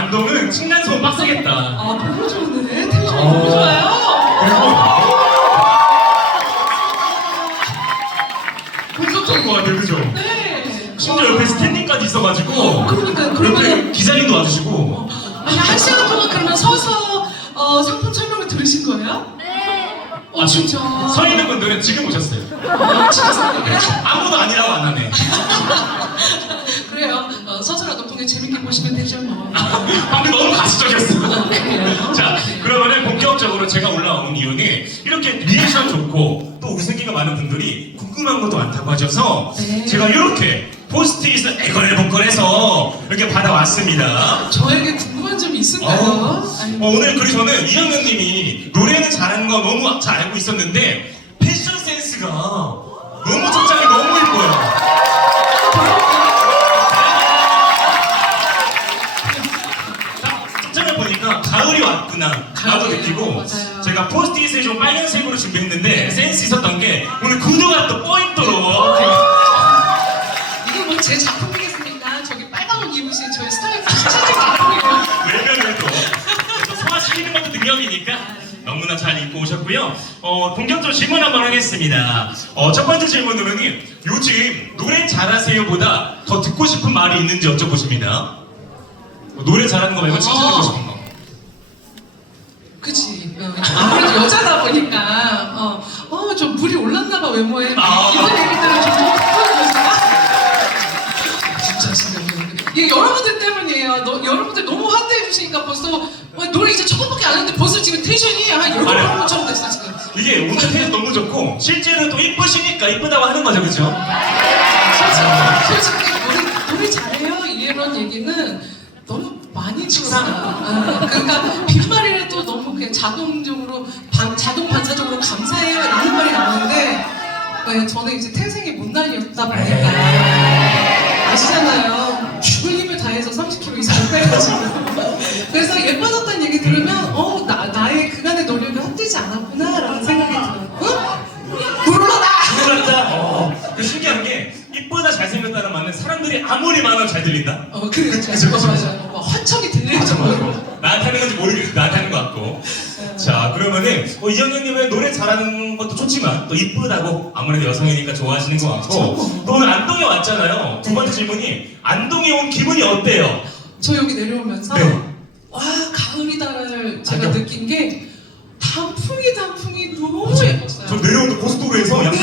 안동은 층간소음 빡세겠다. 아 너무 좋네. 텐션이 어. 너무 좋아요. 콘서트인 것 같아요, 그죠? 네. 심지어 옆에 스탠딩까지 있어가지고 그러니까 그러면 옆에 기자님도 와주시고 아니 한 시간 동안 그러면 서서 어, 상품 설명을 들으신 거예요? 네. 어 진짜. 서 있는 분들은 지금 오셨어요. 아, 진짜. 아무도 아니라고 안 하네. 그래요. 어, 서서라 덕분에 재밌게 보시면 되죠 뭐. 방금 너무 가시적이었어. 자, 그러면은 본격적으로 제가 올라온 이유는 이렇게 리액션 좋고 또 웃음기가 많은 분들이 궁금한 것도 많다고 하셔서 네. 제가 이렇게 포스트잇을 애걸복걸해서 이렇게 받아왔습니다. 저에게 궁금한 점이 있을까요? 어, 아니, 어, 오늘 그리고 저는 이영현님이 노래는 잘하는 거 너무 잘 알고 있었는데 패션 센스가 왔구나 나도. 느끼고 맞아요. 제가 포스트잇을 좀 빨간색으로 준비했는데 센스 있었던 게 오늘 구두가 또 포인트로 이게 뭐 제 작품이겠습니까? 저기 빨간 옷 입으신 저희 스타일리스트 추천제 작품이에요. 외면을 또또 소화시키는 것도 능력이니까 너무나 잘 입고 오셨고요. 어, 본격적으로 질문 한번 하겠습니다. 어, 첫 번째 질문으로는 요즘 노래 잘하세요보다 더 듣고 싶은 말이 있는지 여쭤보십니다. 어, 노래 잘하는 거 말고 칭찬하고 싶은 거. 그치. 어, 아무래도 여자다 보니까, 어, 어, 좀 물이 올랐나봐, 외모에. 아. 이런 얘기들을 좀 싶어요. 진짜, 진짜. 이게 여러분들 때문이에요. 너, 여러분들 너무 환대해 주시니까 벌써, 어, 노래 이제 첫 번밖에 안 했는데 벌써 지금 텐션이 한 열번 것처럼 됐어, 지금. 이게 오늘 텐션 너무 좋고 실제로 또 이쁘시니까 이쁘다고 하는 거죠, 그죠? 솔직히, 솔직히 노래, 노래 잘해요 이런 얘기는 너무 많이 들었어요. 어, 그러니까 빈말이라도 너무 그냥 자동적으로 반, 자동 반사적으로 감사해요. 이런 말이 나오는데 네, 저는 이제 태생이 못난이었다 보니까. 아시잖아요. 죽을 힘을 다해서 30kg 이상 빼가지고. 그래서 예뻐졌다는 얘기 들으면 어 나, 나의 그간의 노력이 헛되지 않았구나라는 생각이 들어요. 응? 물러나! 몰랐다. 어, 그 신기한 게 이쁘다 말은 사람들이 아무리 말하면 잘 들린다. 어, 그래, 그래, 그래, 맞아요. 막 환청이 들릴 맞아, 정도로. 맞아. 나한테 하는 건지 모르겠는데 나한테 하는 것 같고. 자, 그러면은 어, 이정현님은 노래 잘하는 것도 좋지만 또 이쁘다고 아무래도 여성이니까 좋아하시는 것 같고 또 오늘 안동에 왔잖아요. 두 번째 질문이 안동에 온 기분이 어때요? 저 여기 내려오면서 네. 와 가을이다를 제가 맞아. 느낀 게 단풍이 단풍이 너무 예뻤어요. 저 내려오는 고속도로에서 양쪽